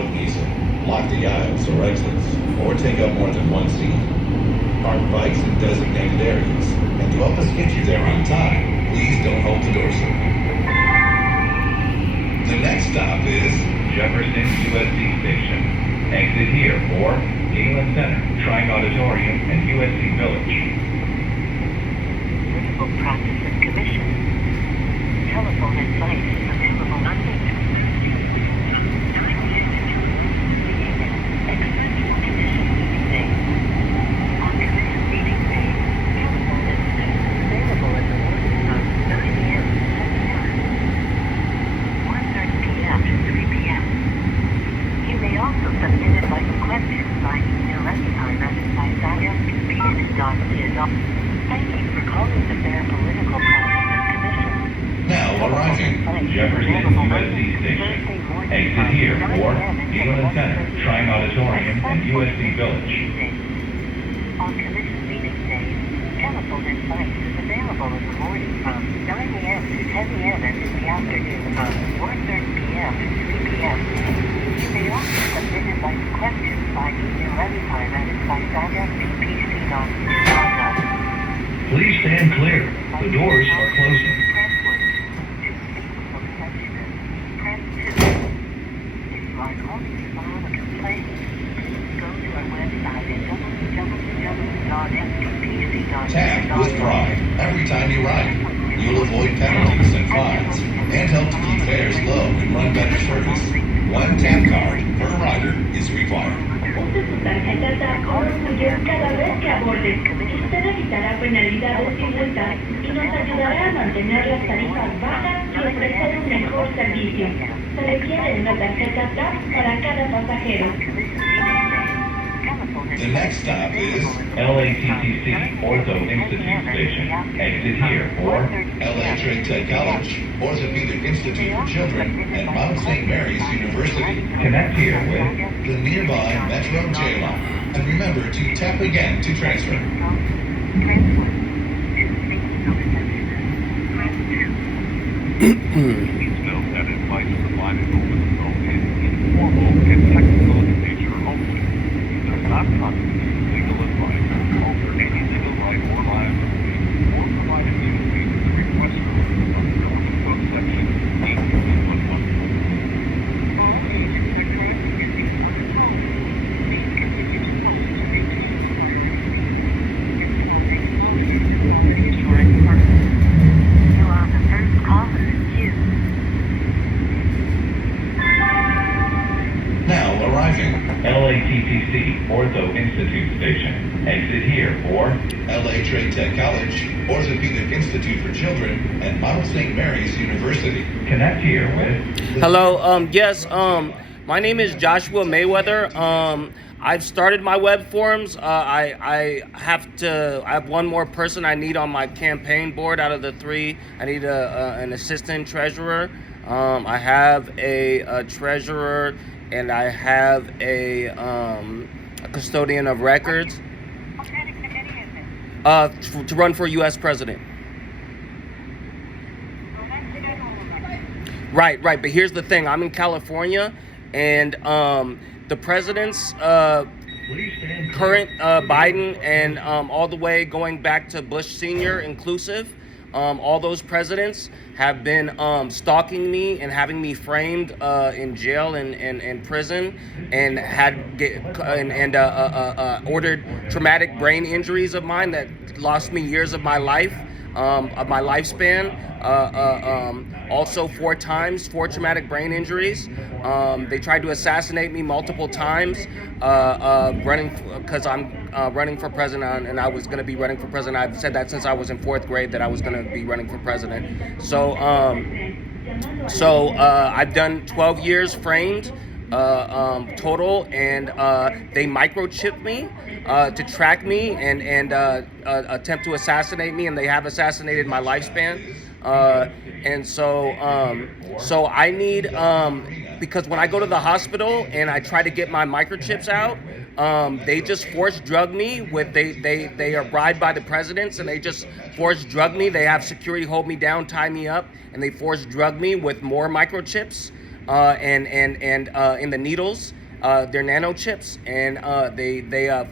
without visa, block the aisles or exits, or take up more than one seat. Park bikes in designated areas, and to help us get you there on time, please don't hold the doors open. The next stop is Jefferson USC Station. Exit here for Galen Center, Shrine Auditorium, and USC Village. Municipal Practice and Commission. Telephone advice available Monday through Thursday. Extension Commission meeting day. On Commission meeting day, telephone advice is available in the morning from 9 a.m. to 7 p.m. 1:30 p.m. to 3 p.m. You may also submit advice questions by email anytime at advice@fpc.liaison. Thank you for calling the Fair Political Process and Commission. now arriving. Jefferson USC Station. Exit here for Galen Center, Shrine Auditorium, and USC Village. On Commission meeting days, telephone advice is available in the morning from 9 a.m. to 10 a.m. and in the afternoon from 1:30 p.m. to 3 p.m. You may also submit advice questions by email anytime at advice@fpc.liaison. Please stand clear. The doors are closing. Press 1 to speak with a receptionist. Press 2. If you are calling to file a complaint, please go to our website at www.fpc.liaison. Tap with Pride every time you ride. You'll avoid penalties and fines, and help to keep fares low and run better service. One tap card per rider is required. Use su tarjeta TAP con orgullo cada vez que aborde. Usted evitará penalidades y multas y nos ayudará a mantener las tarifas bajas y ofrecer un mejor servicio. Se requiere una tarjeta TAP para cada pasajero. The next stop is LATTC Ortho Institute Station. Exit here for LA Trade Tech College, Orthopedic Institute for Children, and Mount St. Mary's University. Connect here with The nearby Metro J line. And remember to tap again to transfer. Press 1 to speak with a receptionist. Press 2. Please note that advice provided over the phone is informal and technical in nature only. It does not constitute legal advice, alter any legal right or liability, or provide immunity to the requester under Government Code Section 8.11. All agents are currently busy on the phone. Please continue to hold to speak to your lawyer. Your phone may be located in the reassuring person. You are the first caller in queue. Now arriving. LATTC Ortho Institute Station. Exit here for LA Trade Tech College, Orthopedic Institute for Children, and Mount St. Mary's University. Connect here with Hello. My name is Joshua Mayweather. I've started my web forms. I have one more person I need on my campaign board out of the three. I need an assistant treasurer. I have a treasurer, and I have a custodian of records. What kind of committee is it? To run for U.S. president. Right. But here's the thing. I'm in California, and the president's Please stand current Biden and all the way going back to Bush Sr. inclusive, all those presidents have been stalking me and having me framed in jail and prison, and ordered traumatic brain injuries of mine that lost me years of my life, of my lifespan. Also 4 traumatic brain injuries. They tried to assassinate me multiple times, because I'm running for president, and I was going to be running for president. I've said that since I was in 4th grade that I was going to be running for president. So I've done 12 years framed total, and they microchipped me to track me and attempt to assassinate me, and they have assassinated my lifespan. And so I need, because when I go to the hospital and I try to get my microchips out, they just force drug me with, they are bribed by the presidents, and they just force drug me. They have security hold me down, tie me up, and they force drug me with more microchips. and in the needles. They're nano chips, and they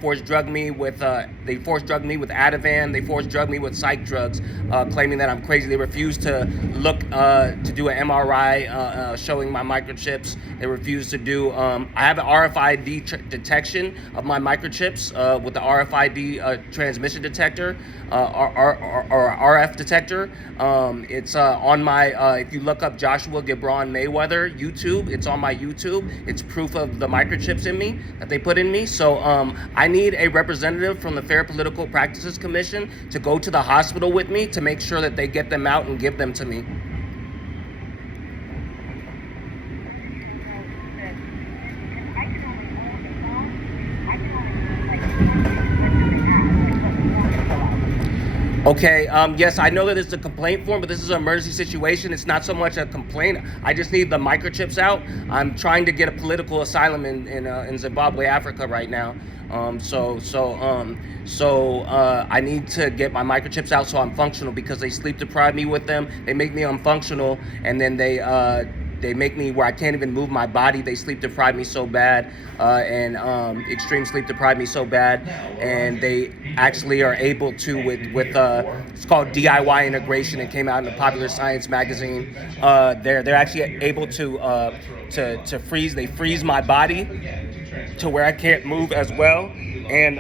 force drug me with Ativan. They force drug me with psych drugs, claiming that I'm crazy. They refuse to look to do an MRI showing my microchips. They refuse to do. I have an RFID detection of my microchips with the RFID transmission detector or RF detector. It's on my. If you look up Joshua Gibran Mayweather YouTube, it's on my YouTube. It's proof of the microchips in me that they put in me. So I need a representative from the Fair Political Practices Commission to go to the hospital with me to make sure that they get them out and give them to me. Okay, yes, I know that it's a complaint form, but this is an emergency situation. It's not so much a complaint. I just need the microchips out. I'm trying to get a political asylum in Zimbabwe, Africa right now. So I need to get my microchips out so I'm functional, because they sleep deprive me with them. They make me unfunctional, and then they make me where I can't even move my body. They sleep deprive me so bad, and extreme sleep deprive me so bad, and they actually are able to with it's called DIY integration. It came out in a Popular Science magazine. They're actually able to freeze. They freeze my body to where I can't move as well, and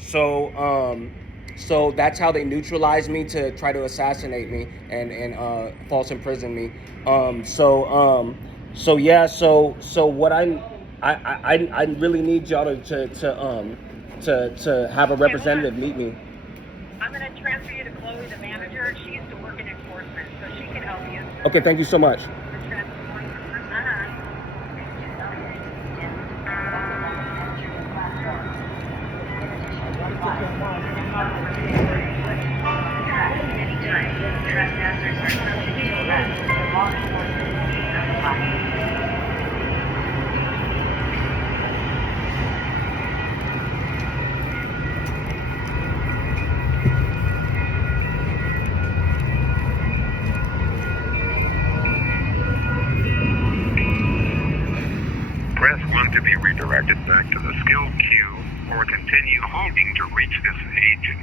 so that's how they neutralize me to try to assassinate me and false imprison me. So what I really need y'all to have a representative meet me. I'm going to transfer you to Chloe, the manager. She used to work in enforcement, so she can help you. Okay, thank you so much. Trespassers are subject to arrest. Law enforcement will be notified. Press 1 to be redirected back to the skill queue, or continue holding to reach this agent.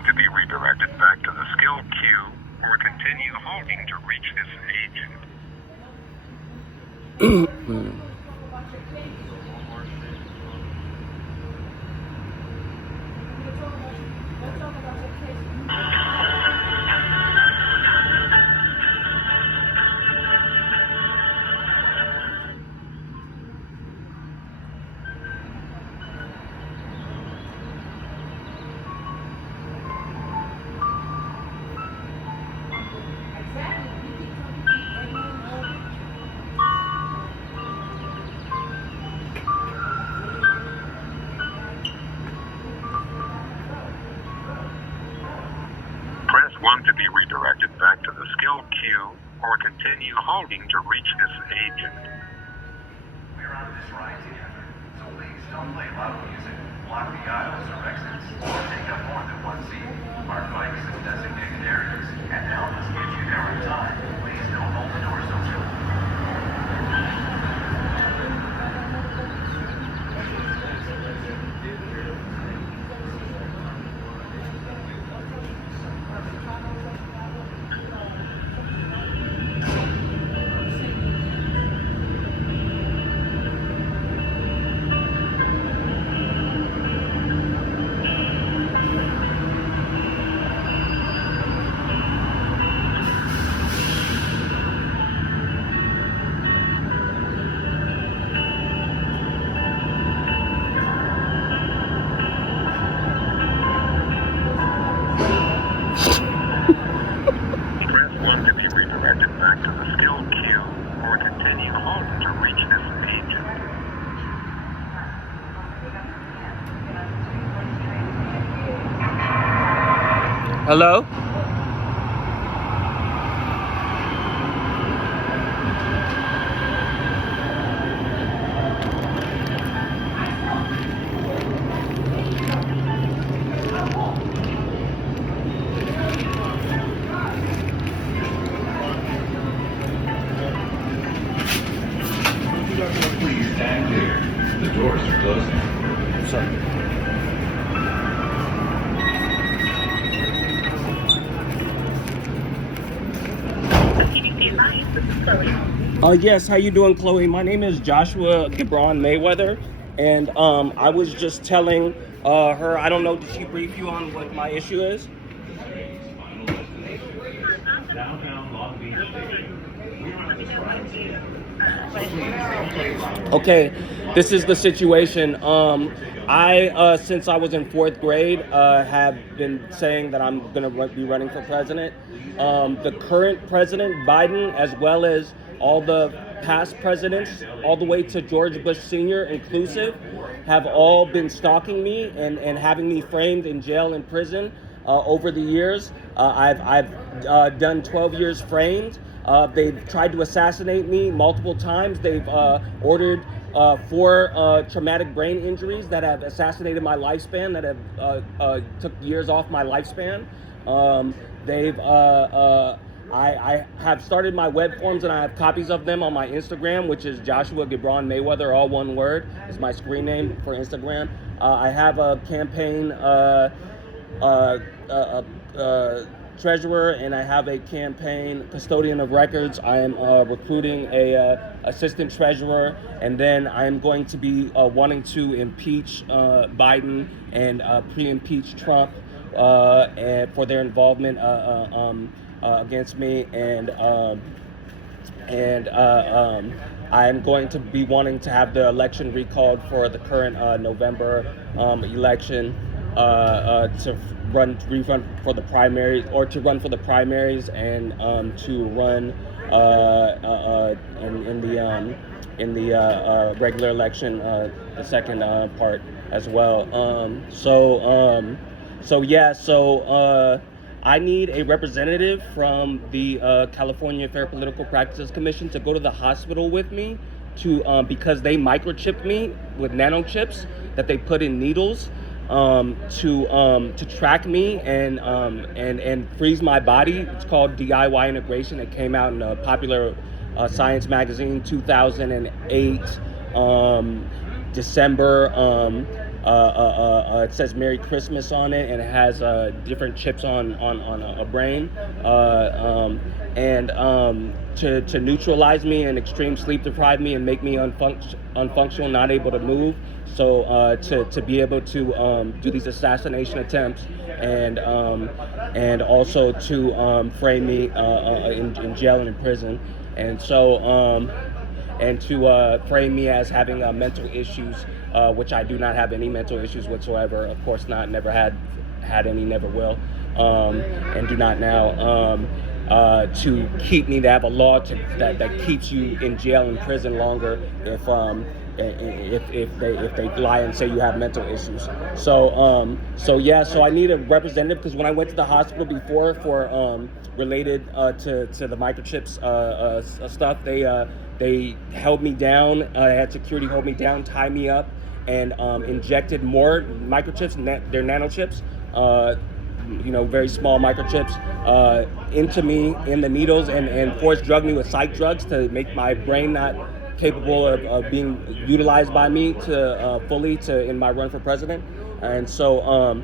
To be redirected back to the skill queue, or continue holding to reach this agent. Press 1 to be redirected back to the skill queue, or continue holding to reach this agent. We're on this ride. Don't play loud music, block the aisles or exits, or take up more than one seat. Park bikes in designated areas, and to help us get you there on time, please don't hold the doors open. Press 1 to be redirected back to the skill queue, or continue on to reach this page. Hello? Please stand clear. The doors are closing. Sorry. Yes, how you doing, Chloe? My name is Joshua Gibran Mayweather, and I was just telling her, I don't know, did she brief you on what my issue is? Downtown Long Beach Station. Okay, this is the situation. I since I was in 4th grade, have been saying that I'm going to be running for president. The current president, Biden, as well as all the past presidents, all the way to George Bush Sr. inclusive, have all been stalking me and having me framed in jail and prison over the years. I've done 12 years framed. They've tried to assassinate me multiple times. They've ordered 4 traumatic brain injuries that have assassinated my lifespan, that have took years off my lifespan. I have started my web forms, and I have copies of them on my Instagram, which is Joshua Gibran Mayweather, all one word. It's my screen name for Instagram. I have a campaign treasurer, and I have a campaign custodian of records. I am recruiting a assistant treasurer, and then I am going to be wanting to impeach Biden and pre-impeach Trump and for their involvement against me, and I'm going to be wanting to have the election recalled for the current November election to run for the primaries, or to run for the primaries, and to run in the regular election, the second part as well. I need a representative from the California Fair Political Practices Commission to go to the hospital with me to because they microchipped me with nanochips that they put in needles to track me and freeze my body. It's called DIY integration. It came out in a popular science magazine, 2008, December. It says Merry Christmas on it, and it has different chips on a brain, to neutralize me and extreme sleep deprive me and make me unfunctional, not able to move. So to be able to do these assassination attempts, and also to frame me in jail and in prison, and so and to frame me as having mental issues, which I do not have any mental issues whatsoever. Of course not, never had any, never will, and do not now. To keep me, to have a law that keeps you in jail and prison longer if they lie and say you have mental issues. So I need a representative, because when I went to the hospital before for related to the microchips stuff, they held me down. I had security hold me down, tie me up, and injected more microchips, their nanochips, very small microchips, into me in the needles, and force drug me with psych drugs to make my brain not capable of being utilized by me to fully in my run for president. And so I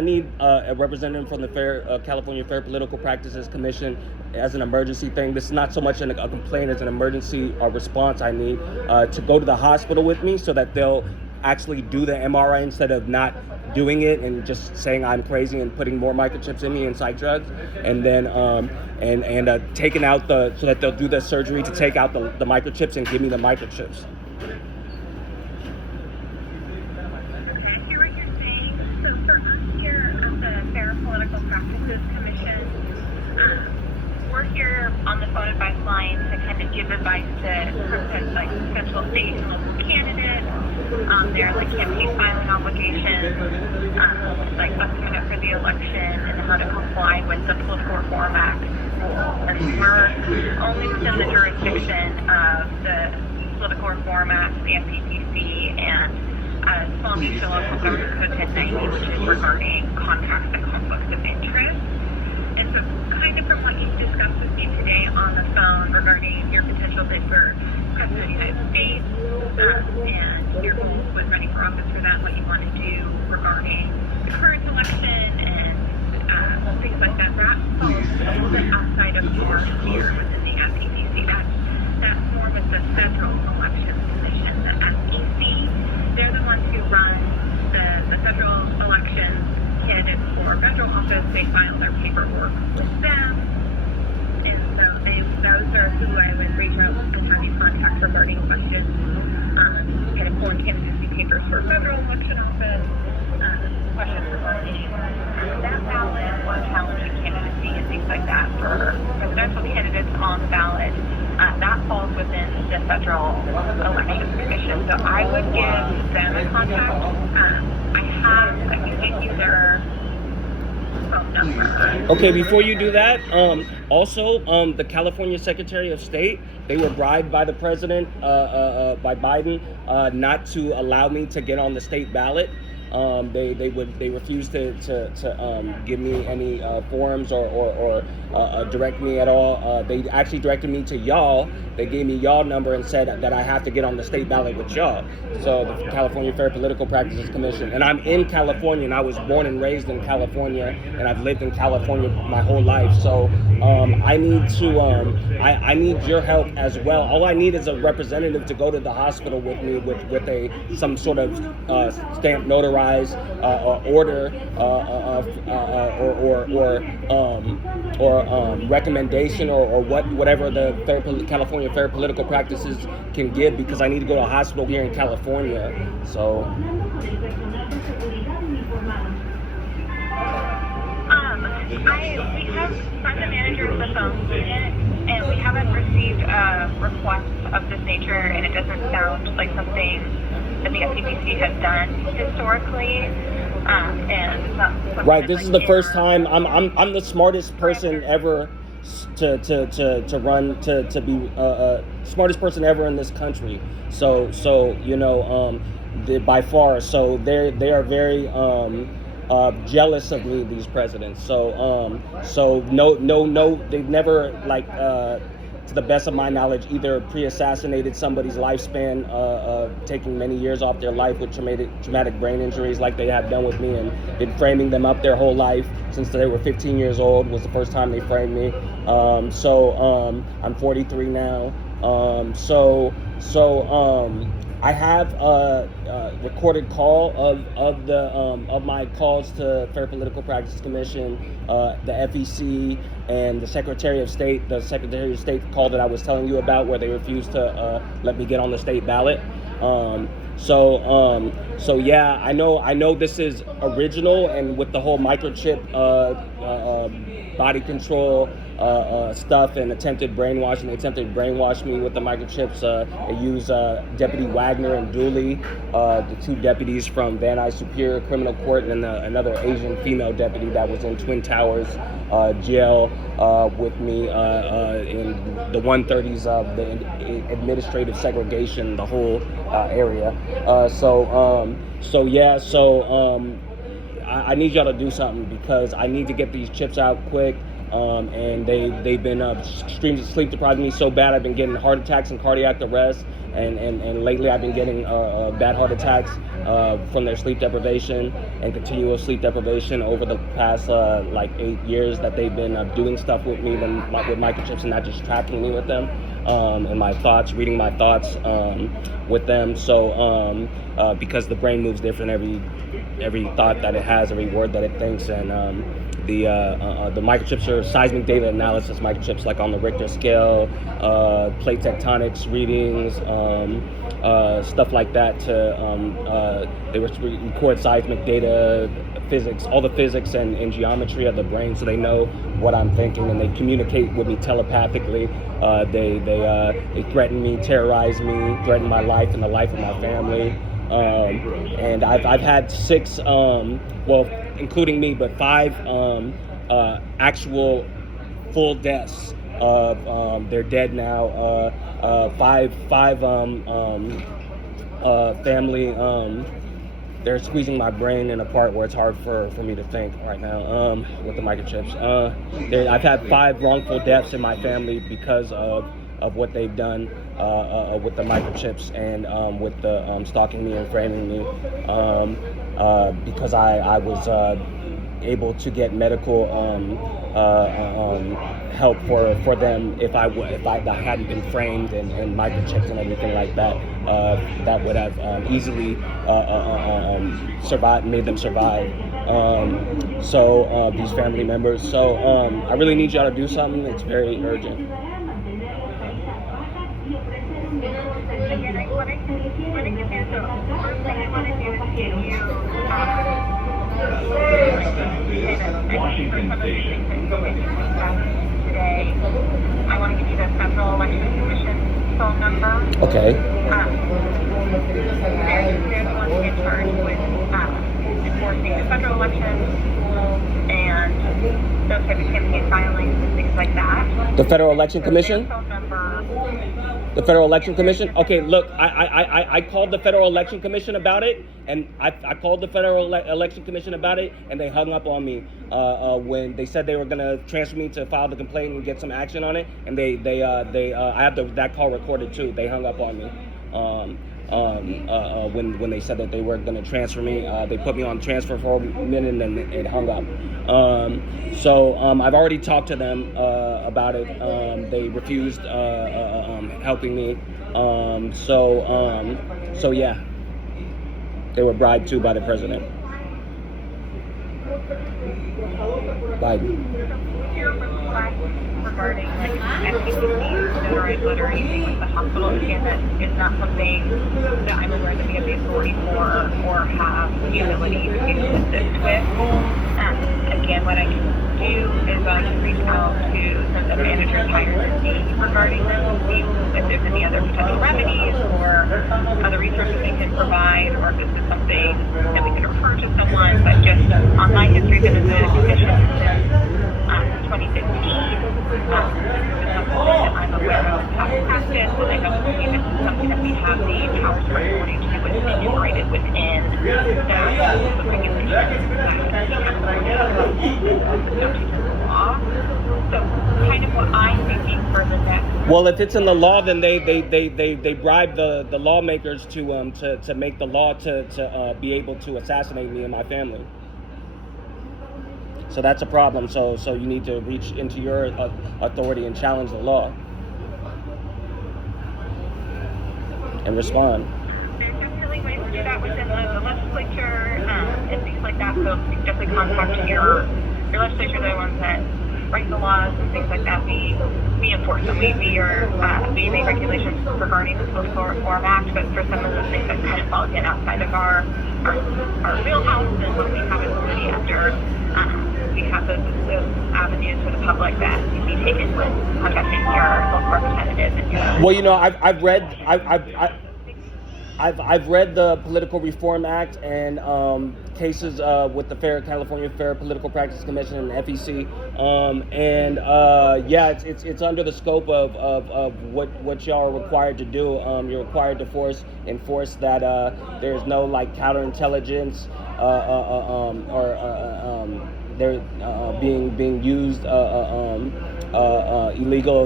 need a representative from the California Fair Political Practices Commission as an emergency thing. This is not so much a complaint as an emergency response. I need to go to the hospital with me so that they'll actually do the MRI instead of not doing it and just saying I'm crazy and putting more microchips in me and psych drugs, and then taking out so that they'll do the surgery to take out the microchips and give me the microchips. So for us here at the Fair Political Practices Commission, we're here on the phone advice line to kind of give advice to potential state and local candidates, their campaign filing obligations, what's coming up for the election and how to comply with the Political Reform Act rules. And we're only within the jurisdiction of the Political Reform Act, the FEC, and Small Mutual Local Government Code 1090, which is regarding contracts and conflicts of interest. And so kind of from what you've discussed with me today on the phone regarding your potential bid for President of the United States, and your goals with running for office for that, what you want to do regarding the current election and things like that, that falls a little bit outside of your sphere within the FEC. That's more with the Federal Elections Commission, the FEC. They're the ones who run the federal elections. Candidates for federal office, they file their paperwork with them, and so those are who I would reach out and have you contact regarding questions, kind of foreign candidacy papers for federal election office, questions regarding that ballot or challenging candidacy and things like that for presidential candidates on the ballot. That falls within the Federal Elections Commission. So I would give them a contact. I can give you their phone number. Okay, before you do that, also the California Secretary of State, they were bribed by the president, by Biden, not to allow me to get on the state ballot. They refused to give me any forums or direct me at all. They actually directed me to y'all. They gave me y'all number and said that I have to get on the state ballot with y'all. So the California Fair Political Practices Commission. And I'm in California, and I was born and raised in California, and I've lived in California my whole life. So I need your help as well. All I need is a representative to go to the hospital with me with some sort of stamp notarized order or recommendation or whatever the California Fair Political Practices can give, because I need to go to a hospital here in California. So we have signed the manager of the phone unit, and we haven't received a request of this nature, and it doesn't sound like something that the FEC has done historically. And right, this is the first time. I'm the smartest person ever to run to be smartest person ever in this country. So by far. So they are very jealous of me, these presidents. So no, they've never to the best of my knowledge, either pre-assassinated somebody's lifespan, taking many years off their life with traumatic brain injuries like they have done with me, and been framing them up their whole life since they were 15 years old was the first time they framed me. I'm 43 now. I have a recorded call of my calls to Fair Political Practice Commission, the FEC, and the Secretary of State. The Secretary of State call that I was telling you about, where they refused to let me get on the state ballot. Yeah, I know this is original, and with the whole microchip, body control, stuff and attempted brainwashing. They attempted to brainwash me with the microchips. They used Deputy Wagner and Dooley, the two deputies from Van Nuys Superior Criminal Court, and another Asian female deputy that was in Twin Towers jail with me in the 130s of the administrative segregation, the whole area. I need y'all to do something because I need to get these chips out quick. And they've been extremely sleep depriving me so bad. I've been getting heart attacks and cardiac arrest, and lately I've been getting bad heart attacks from their sleep deprivation and continuous sleep deprivation over the past like 8 years that they've been doing stuff with me with microchips and not just tracking me with them and my thoughts, reading my thoughts with them. So because the brain moves different every thought that it has, every word that it thinks, and the microchips are seismic data analysis microchips, like on the Richter scale, plate tectonics readings, stuff like that. They record seismic data, physics, all the physics and geometry of the brain, so they know what I'm thinking, and they communicate with me telepathically. They threaten me, terrorize me, threaten my life and the life of my family. And I've had 6, including me, but 5 actual full deaths. They're dead now. 5 family. They're squeezing my brain in a part where it's hard for me to think right now with the microchips. I've had 5 wrongful deaths in my family because of what they've done with the microchips and with the stalking me and framing me, because I was able to get medical help for them if I hadn't been framed and microchipped and everything like that. That would have easily made them survive. These family members. So I really need y'all to do something. It's very urgent. Again, what I can do, so first thing I want to do is give you Washington Station. Today, I want to give you the Federal Election Commission phone number. Okay. They're the ones in charge with enforcing the federal election and those types of campaign filings and things like that. The Federal Election Commission? Their phone number. The Federal Election Commission? Okay, look, I called the Federal Election Commission about it, and I called the Federal Election Commission about it, and they hung up on me when they said they were gonna transfer me to file the complaint and get some action on it, and I have that call recorded too. They hung up on me when they said that they were gonna transfer me. They put me on transfer for a minute and then it hung up. I've already talked to them about it. They refused helping me. Yeah, they were bribed too by the president. Biden. Your request regarding FEC notarized letter using the hospital again, that is not something that I'm aware to be of the authority for or have the ability to assist with. Again, what I can do is I can reach out to some of the managers higher than me regarding this and see if there's any other potential remedies or other resources they can provide, or if this is something that we can refer to someone. But just on my history, been in the commission since 2015. This is something that I'm aware of past practice, and I don't believe this is something that we have the powers or authority to do within integrated within the regulations that law. So kind of what I'm thinking for the next. Well, if it's in the law, then they bribe the lawmakers to make the law to be able to assassinate me and my family. So that's a problem. So you need to reach into your authority and challenge the law and respond. There's definitely ways to do that within the legislature and things like that. So definitely contact your legislature, the ones that write the laws and things like that. We enforce them. We make regulations regarding the Political Reform Act, but for some of those things that kind of fall again outside of our wheelhouse and what we have authority after. we have those avenues for the public that can be taken with contacting your local representative and your. Well, you know, I've read the Political Reform Act and cases with the California Fair Political Practice Commission and FEC, yeah, it's under the scope of what y'all are required to do. You're required to enforce that there's no like counterintelligence or they're being used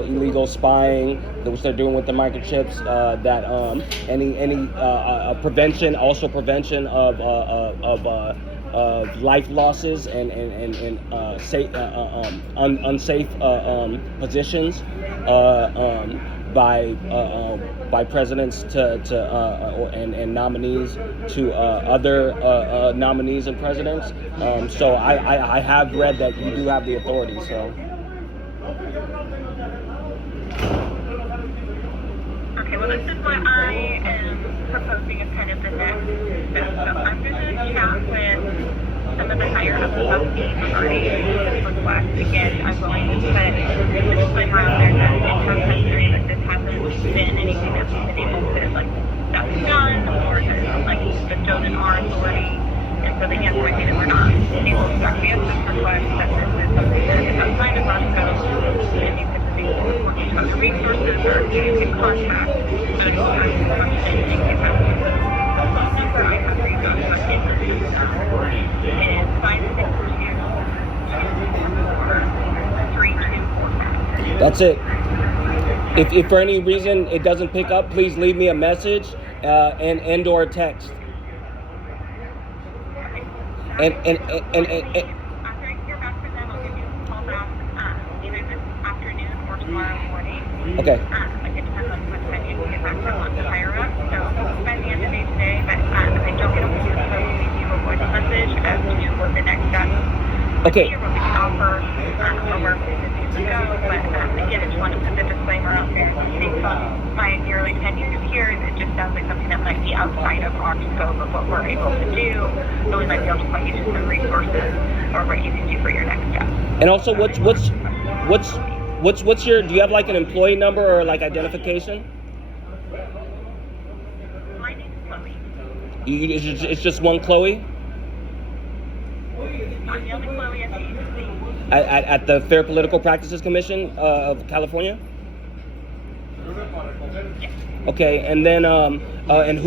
illegal spying, which they're doing with the microchips. That any prevention of life losses and unsafe positions by presidents and nominees to other nominees and presidents. So I have read that you do have the authority. So. Okay, well, this is what I am proposing as kind of the next step. So I'm going to chat with some of the higher ups above me regarding this request. Again, I'm going to put the disclaimer out there that in past history that this hasn't been anything that's been able to, like, that's done or that's, like, bestowed in our authority. And so the answer would be that we're not able to acquiesce this request, that this is something that is outside of our scope, and these types of things are working to other resources or getting in contact. So anytime you question and get back to the phone number I have for you guys on it is 562-244-3245. That's it. If for any reason it doesn't pick up, please leave me a message and or text. And after I hear back from them, I'll give you a call back either this afternoon or tomorrow morning. Okay. It depends on what time you can get back from the higher up. So by the end of the day today, but if I don't get a hold of you, I will leave you a voice message as to what the next steps Okay. or what we can offer or where we can go. But again, I just want to put the disclaimer out there. Based on my nearly 10 years here, it just sounds like something that might be outside of our scope of what we're able to do. So we might be able to point you to some resources or what you can do for your next step. And also, what's your? Do you have like an employee number or like identification? My name's Chloe. It's just one Chloe I'm the only Chloe at the agency. at the Fair Political Practices Commission of California. Yes. Okay, and then and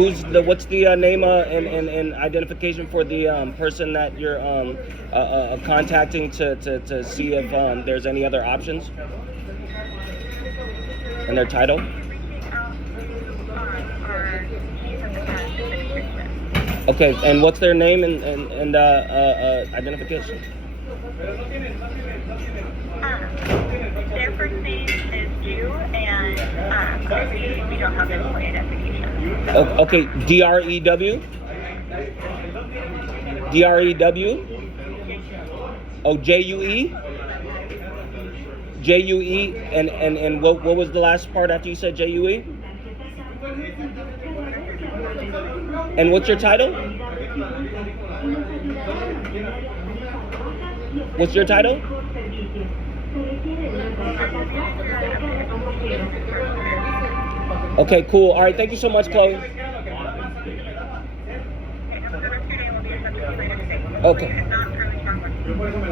what's the name and identification for the person that you're contacting to see if there's any other options and their title? Reaching out to our chief of the administration. Okay, and what's their name and identification? Their first name is Jew, and we don't have employee identification. Okay, DREW? DREW? Oh, JUE? JUE, and what was the last part after you said JUE? And what's your title? What's your title? Okay, cool. All right, thank you so much, Chloe. Okay.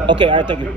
Okay, all right, thank you.